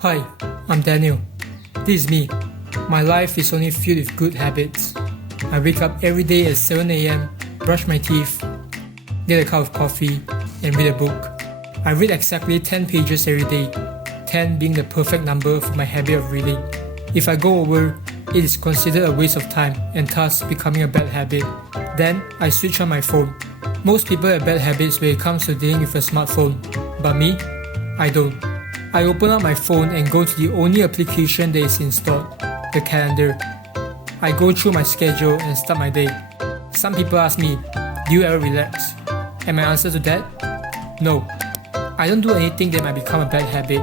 Hi, I'm Daniel. This is me. My life is only filled with good habits. I wake up every day at 7 a.m., brush my teeth, get a cup of coffee, and read a book. I read exactly 10 pages every day, 10 being the perfect number for my habit of reading. If I go over, it is considered a waste of time and thus becoming a bad habit. Then I switch on my phone. Most people have bad habits when it comes to dealing with a smartphone, but me, I don't. I open up my phone and go to the only application that is installed, the calendar. I go through my schedule and start my day. Some people ask me, do you ever relax? And my answer to that? No. I don't do anything that might become a bad habit.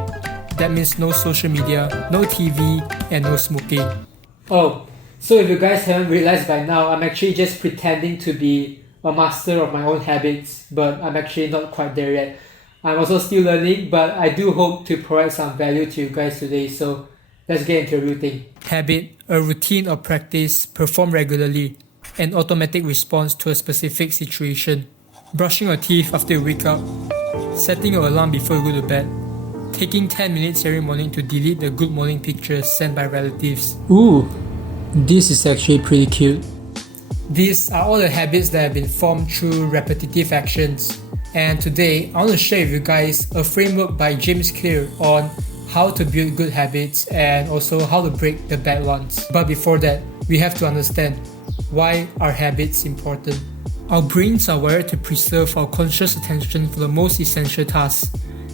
That means no social media, no TV, and no smoking. Oh, so if you guys haven't realized by now, I'm actually just pretending to be a master of my own habits, but I'm actually not quite there yet. I'm also still learning, but I do hope to provide some value to you guys today, so let's get into the real thing. Habit, a routine or practice performed regularly, an automatic response to a specific situation. Brushing your teeth after you wake up, setting your alarm before you go to bed, taking 10 minutes every morning to delete the good morning pictures sent by relatives. Ooh, this is actually pretty cute. These are all the habits that have been formed through repetitive actions. And today, I want to share with you guys a framework by James Clear on how to build good habits and also how to break the bad ones. But before that, we have to understand why are habits important. Our brains are wired to preserve our conscious attention for the most essential tasks.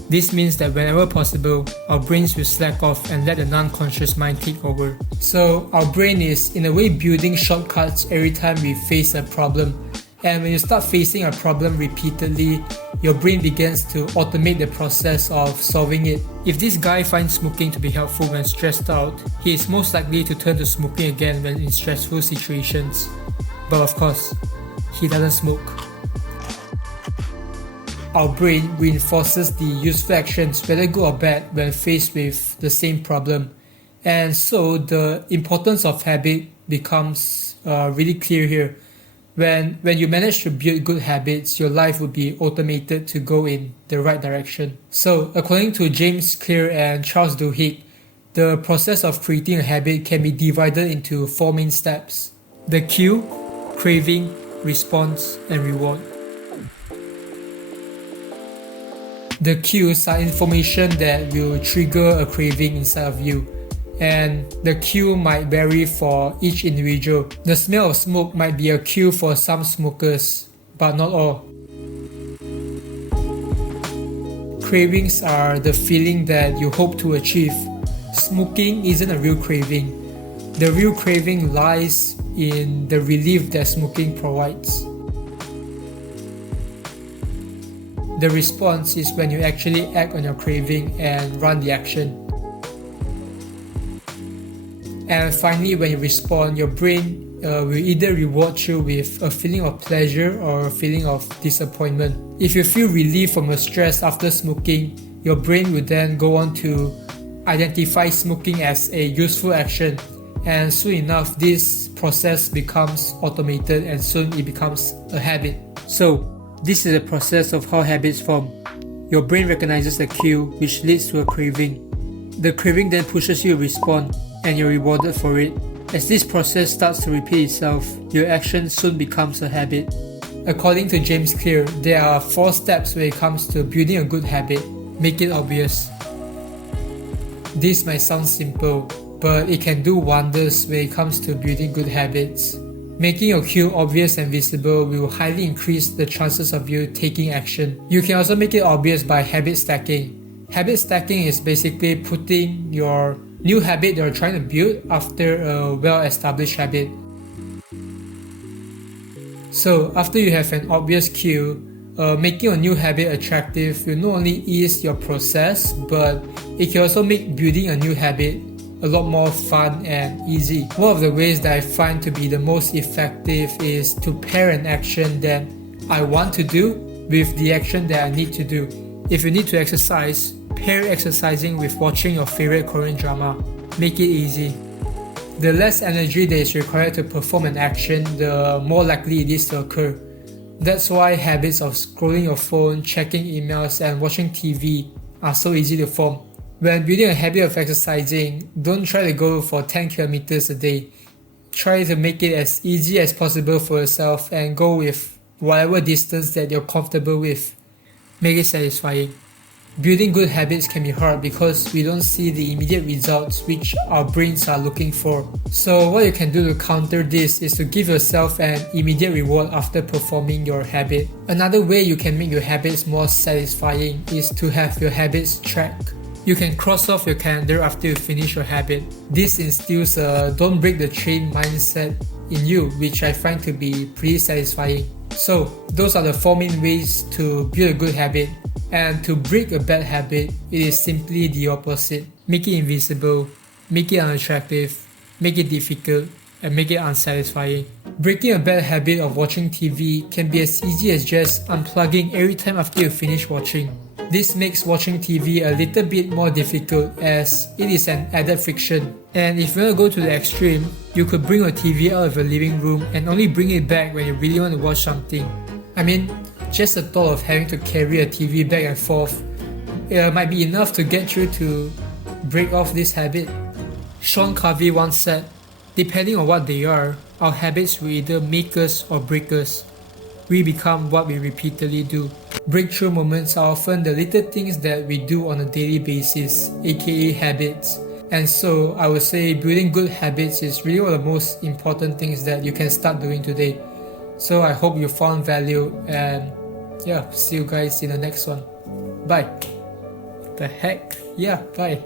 This means that whenever possible, our brains will slack off and let the non-conscious mind take over. So our brain is in a way building shortcuts every time we face a problem. And when you start facing a problem repeatedly, your brain begins to automate the process of solving it. If this guy finds smoking to be helpful when stressed out, he is most likely to turn to smoking again when in stressful situations. But of course, he doesn't smoke. Our brain reinforces the useful actions, whether good or bad, when faced with the same problem. And so the importance of habit becomes really clear here. When you manage to build good habits, your life will be automated to go in the right direction. So, according to James Clear and Charles Duhigg, the process of creating a habit can be divided into 4 main steps: the cue, craving, response, and reward. The cues are information that will trigger a craving inside of you. And the cue might vary for each individual. The smell of smoke might be a cue for some smokers, but not all. Cravings are the feeling that you hope to achieve. Smoking isn't a real craving. The real craving lies in the relief that smoking provides. The response is when you actually act on your craving and run the action. And finally, when you respond, your brain will either reward you with a feeling of pleasure or a feeling of disappointment. If you feel relief from your stress after smoking, your brain will then go on to identify smoking as a useful action. And soon enough, this process becomes automated and soon it becomes a habit. So, this is the process of how habits form. Your brain recognizes the cue, which leads to a craving. The craving then pushes you to respond, and you're rewarded for it. As this process starts to repeat itself, your action soon becomes a habit. According to James Clear, there are 4 steps when it comes to building a good habit. Make it obvious. This might sound simple, but it can do wonders when it comes to building good habits. Making your cue obvious and visible will highly increase the chances of you taking action. You can also make it obvious by habit stacking. Habit stacking is basically putting your new habit you're trying to build after a well-established habit. So after you have an obvious cue, making a new habit attractive will not only ease your process, but it can also make building a new habit a lot more fun and easy. One of the ways that I find to be the most effective is to pair an action that I want to do with the action that I need to do. If you need to exercise, pair exercising with watching your favorite Korean drama. Make it easy. The less energy that is required to perform an action, the more likely it is to occur. That's why habits of scrolling your phone, checking emails, and watching TV are so easy to form. When building a habit of exercising, don't try to go for 10 kilometers a day. Try to make it as easy as possible for yourself and go with whatever distance that you're comfortable with. Make it satisfying. Building good habits can be hard because we don't see the immediate results which our brains are looking for. So what you can do to counter this is to give yourself an immediate reward after performing your habit. Another way you can make your habits more satisfying is to have your habits tracked. You can cross off your calendar after you finish your habit. This instills a don't break the chain mindset in you, which I find to be pretty satisfying. So those are the 4 main ways to build a good habit. And to break a bad habit, it is simply the opposite. Make it invisible, make it unattractive, make it difficult, and make it unsatisfying. Breaking a bad habit of watching TV can be as easy as just unplugging every time after you finish watching. This makes watching TV a little bit more difficult as it is an added friction. And if you want to go to the extreme, you could bring your TV out of your living room and only bring it back when you really want to watch something. I mean, just the thought of having to carry a TV back and forth might be enough to get you to break off this habit. Sean Covey once said, depending on what they are, our habits will either make us or break us. We become what we repeatedly do. Breakthrough moments are often the little things that we do on a daily basis, aka habits. And so I would say building good habits is really one of the most important things that you can start doing today. So I hope you found value, and yeah, see you guys in the next one. Bye. What the heck? Yeah, bye.